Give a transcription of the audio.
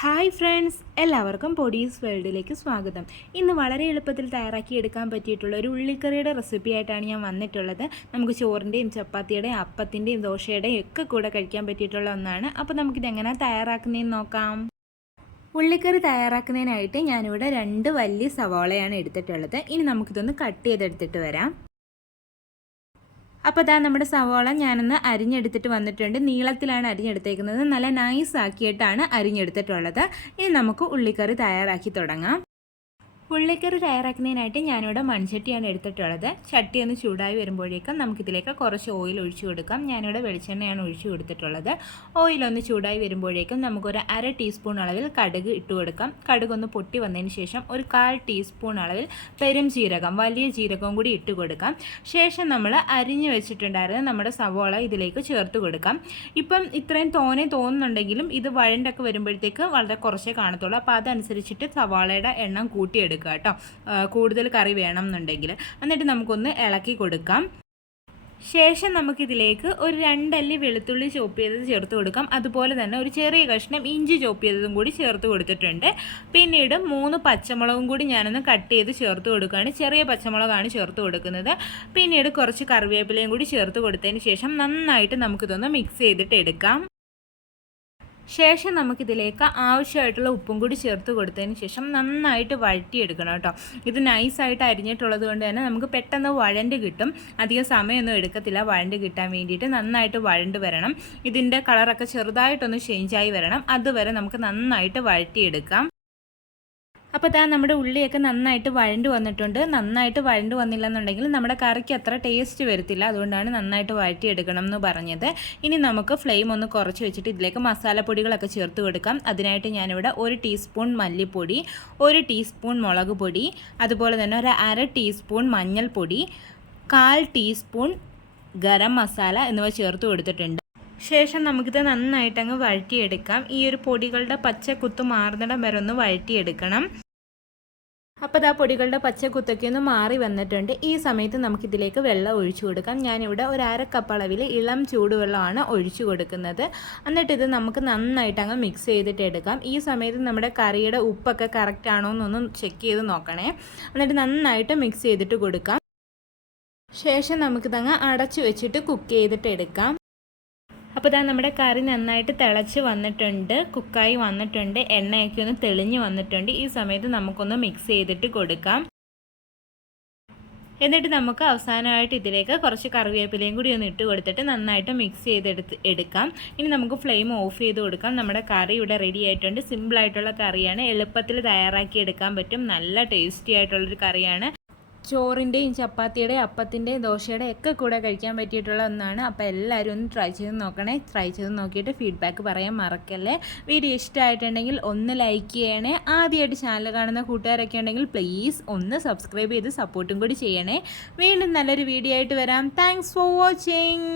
Hi friends, എല്ലാവർക്കും പൊടീസ് വേൾഡിലേക്ക് സ്വാഗതം. ഇന്ന് വളരെ എളുപ്പത്തിൽ തയ്യാറാക്കി എടുക്കാൻ പറ്റിയിട്ടുള്ള ഒരു ഉള്ളിക്കറിയുടെ റെസിപ്പി ആയിട്ടാണ് ഞാൻ വന്നിട്ടുള്ളത്. നമുക്ക് ചോറിൻ്റെയും ചപ്പാത്തിയുടെയും അപ്പത്തിൻ്റെയും ദോശയുടെയും ഒക്കെ കൂടെ കഴിക്കാൻ പറ്റിയിട്ടുള്ള ഒന്നാണ്. അപ്പോൾ നമുക്കിതെങ്ങനെ തയ്യാറാക്കുന്നതെന്ന് നോക്കാം. ഉള്ളിക്കറി തയ്യാറാക്കുന്നതിനായിട്ട് ഞാനിവിടെ 2 വലിയ സവാളയാണ് എടുത്തിട്ടുള്ളത്. ഇനി നമുക്കിതൊന്ന് കട്ട് ചെയ്തെടുത്തിട്ട് വരാം. അപ്പോൾ നമ്മുടെ സവാള ഞാനൊന്ന് അരിഞ്ഞെടുത്തിട്ട് വന്നിട്ടുണ്ട്. നീളത്തിലാണ് അരിഞ്ഞെടുത്തേക്കുന്നത്. നല്ല നൈസ് ആക്കിയിട്ടാണ് അരിഞ്ഞെടുത്തിട്ടുള്ളത്. ഇനി നമുക്ക് ഉള്ളിക്കറി തയ്യാറാക്കി തുടങ്ങാം. ഉള്ളിക്കറി തയ്യാറാക്കുന്നതിനായിട്ട് ഞാനിവിടെ മൺചട്ടിയാണ് എടുത്തിട്ടുള്ളത്. ചട്ടി ഒന്ന് ചൂടായി വരുമ്പോഴേക്കും നമുക്കിതിലേക്ക് കുറച്ച് ഓയിൽ ഒഴിച്ചു കൊടുക്കാം. ഞാനിവിടെ വെളിച്ചെണ്ണയാണ് ഒഴിച്ചു കൊടുത്തിട്ടുള്ളത്. ഓയിലൊന്ന് ചൂടായി വരുമ്പോഴേക്കും നമുക്കൊരു 1/2 ടീസ്പൂൺ അളവിൽ കടുക് ഇട്ട് കൊടുക്കാം. കടുക് ഒന്ന് പൊട്ടി വന്നതിന് ശേഷം ഒരു 1/4 ടീസ്പൂൺ അളവിൽ പെരുംജീരകം, വലിയ ജീരകവും കൂടി ഇട്ട് കൊടുക്കാം. ശേഷം നമ്മൾ അരിഞ്ഞു വെച്ചിട്ടുണ്ടായിരുന്ന നമ്മുടെ സവോള ഇതിലേക്ക് ചേർത്ത് കൊടുക്കാം. ഇപ്പം ഇത്രയും തോന്നുന്നുണ്ടെങ്കിലും ഇത് വഴണ്ടൊക്കെ വരുമ്പോഴത്തേക്ക് വളരെ കുറച്ചേ കാണത്തുള്ളൂ. അപ്പോൾ അതനുസരിച്ചിട്ട് സവാളയുടെ എണ്ണം കൂട്ടിയെടുക്കുക കേട്ടോ. കൂടുതൽ കറി വേണം എന്നുണ്ടെങ്കിൽ. എന്നിട്ട് നമുക്കൊന്ന് ഇളക്കി കൊടുക്കാം. ശേഷം നമുക്കിതിലേക്ക് ഒരു 2 അല്ലി വെളുത്തുള്ളി ചോപ്പ് ചെയ്തത് ചേർത്ത് കൊടുക്കാം. അതുപോലെ തന്നെ ഒരു ചെറിയ കഷ്ണം ഇഞ്ചി ചോപ്പ് ചെയ്തതും കൂടി ചേർത്ത് കൊടുത്തിട്ടുണ്ട്. പിന്നീട് 3 പച്ചമുളകും കൂടി ഞാനൊന്ന് കട്ട് ചെയ്ത് ചേർത്ത് കൊടുക്കുകയാണ്. ചെറിയ പച്ചമുളകാണ് ചേർത്ത് കൊടുക്കുന്നത്. പിന്നീട് കുറച്ച് കറിവേപ്പിലയും കൂടി ചേർത്ത് കൊടുത്തതിന് ശേഷം നന്നായിട്ട് നമുക്കിതൊന്ന് മിക്സ് ചെയ്തിട്ട് എടുക്കാം. ശേഷം നമുക്കിതിലേക്ക് ആവശ്യമായിട്ടുള്ള ഉപ്പും കൂടി ചേർത്ത് കൊടുത്തതിന് ശേഷം നന്നായിട്ട് വഴറ്റിയെടുക്കണം കേട്ടോ. ഇത് നൈസായിട്ട് അരിഞ്ഞിട്ടുള്ളത് കൊണ്ട് തന്നെ നമുക്ക് പെട്ടെന്ന് വഴണ്ട് കിട്ടും. അധികം സമയമൊന്നും എടുക്കത്തില്ല വഴണ്ട് കിട്ടാൻ വേണ്ടിയിട്ട്. നന്നായിട്ട് വഴണ്ട് വരണം. ഇതിൻ്റെ കളറൊക്കെ ചെറുതായിട്ടൊന്ന് ചേഞ്ചായി വരണം. അതുവരെ നമുക്ക് നന്നായിട്ട് വഴറ്റിയെടുക്കാം. അപ്പോൾ നമ്മുടെ ഉള്ളിയൊക്കെ നന്നായിട്ട് വഴണ്ട് വന്നിട്ടുണ്ട്. നന്നായിട്ട് വഴണ്ട് വന്നില്ലെന്നുണ്ടെങ്കിൽ നമ്മുടെ കറിക്ക് അത്ര ടേസ്റ്റ് വരത്തില്ല. അതുകൊണ്ടാണ് നന്നായിട്ട് വഴറ്റിയെടുക്കണം എന്ന് പറഞ്ഞത്. ഇനി നമുക്ക് ഫ്ലെയിം ഒന്ന് കുറച്ച് വെച്ചിട്ട് ഇതിലേക്ക് മസാലപ്പൊടികളൊക്കെ ചേർത്ത് കൊടുക്കാം. അതിനായിട്ട് ഞാനിവിടെ 1 ടീസ്പൂൺ മല്ലിപ്പൊടി, 1 ടീസ്പൂൺ മുളക് പൊടി, അതുപോലെ തന്നെ ഒരു 1/2 ടീസ്പൂൺ മഞ്ഞൾപ്പൊടി, 1/4 ടീസ്പൂൺ ഗരം മസാല എന്നിവ ചേർത്ത് കൊടുത്തിട്ടുണ്ട്. ശേഷം നമുക്കിത് നന്നായിട്ടങ്ങ് വഴറ്റിയെടുക്കാം. ഈ ഒരു പൊടികളുടെ പച്ചക്കുത്ത് മാറുന്നിടം വരെ ഒന്ന് വഴറ്റിയെടുക്കണം. അപ്പോൾ പൊടികളുടെ പച്ചക്കുത്തൊക്കെ ഒന്ന് മാറി വന്നിട്ടുണ്ട്. ഈ സമയത്ത് നമുക്കിതിലേക്ക് വെള്ളം ഒഴിച്ചു കൊടുക്കാം. ഞാനിവിടെ ഒരു 1/2 കപ്പ് അളവിൽ ഇളം ചൂടുവെള്ളമാണ് ഒഴിച്ചു കൊടുക്കുന്നത്. എന്നിട്ട് ഇത് നമുക്ക് നന്നായിട്ട് അങ്ങ് മിക്സ് ചെയ്തിട്ട് എടുക്കാം. ഈ സമയത്ത് നമ്മുടെ കറിയുടെ ഉപ്പൊക്കെ കറക്റ്റ് ആണോ എന്നൊന്ന് ചെക്ക് ചെയ്ത് നോക്കണേ. എന്നിട്ട് നന്നായിട്ട് മിക്സ് ചെയ്തിട്ട് കൊടുക്കാം. ശേഷം നമുക്കിതങ്ങ് അടച്ചു വെച്ചിട്ട് കുക്ക് ചെയ്തിട്ട് എടുക്കാം. അപ്പോൾ നമ്മുടെ കറി നന്നായിട്ട് തിളച്ച് വന്നിട്ടുണ്ട്, കുക്കായി വന്നിട്ടുണ്ട്, എണ്ണയൊക്കെ ഒന്ന് തെളിഞ്ഞ് വന്നിട്ടുണ്ട്. ഈ സമയത്ത് നമുക്കൊന്ന് മിക്സ് ചെയ്തിട്ട് കൊടുക്കാം. എന്നിട്ട് നമുക്ക് അവസാനമായിട്ട് ഇതിലേക്ക് കുറച്ച് കറിവേപ്പിലയും കൂടി ഒന്ന് ഇട്ട് കൊടുത്തിട്ട് നന്നായിട്ട് മിക്സ് എടുക്കാം. ഇനി നമുക്ക് ഫ്ലെയിം ഓഫ് ചെയ്ത് കൊടുക്കാം. നമ്മുടെ കറി ഇവിടെ റെഡി ആയിട്ടുണ്ട്. സിമ്പിളായിട്ടുള്ള കറിയാണ്, എളുപ്പത്തിൽ തയ്യാറാക്കി എടുക്കാൻ പറ്റും. നല്ല ടേസ്റ്റി ആയിട്ടുള്ളൊരു കറിയാണ്. ചോറിൻ്റെയും ചപ്പാത്തിയുടെയും അപ്പത്തിൻ്റെയും ദോശയുടെയും ഒക്കെ കൂടെ കഴിക്കാൻ പറ്റിയിട്ടുള്ള ഒന്നാണ്. അപ്പോൾ എല്ലാവരും ഒന്ന് ട്രൈ ചെയ്ത് നോക്കണേ. ട്രൈ ചെയ്ത് നോക്കിയിട്ട് ഫീഡ്ബാക്ക് പറയാൻ മറക്കല്ലേ. വീഡിയോ ഇഷ്ടമായിട്ടുണ്ടെങ്കിൽ ഒന്ന് ലൈക്ക് ചെയ്യണേ. ആദ്യമായിട്ട് ചാനൽ കാണുന്ന കൂട്ടുകാരൊക്കെ ഉണ്ടെങ്കിൽ പ്ലീസ് ഒന്ന് സബ്സ്ക്രൈബ് ചെയ്ത് സപ്പോർട്ടും കൂടി ചെയ്യണേ. വീണ്ടും നല്ലൊരു വീഡിയോ ആയിട്ട് വരാം. Thanks for watching.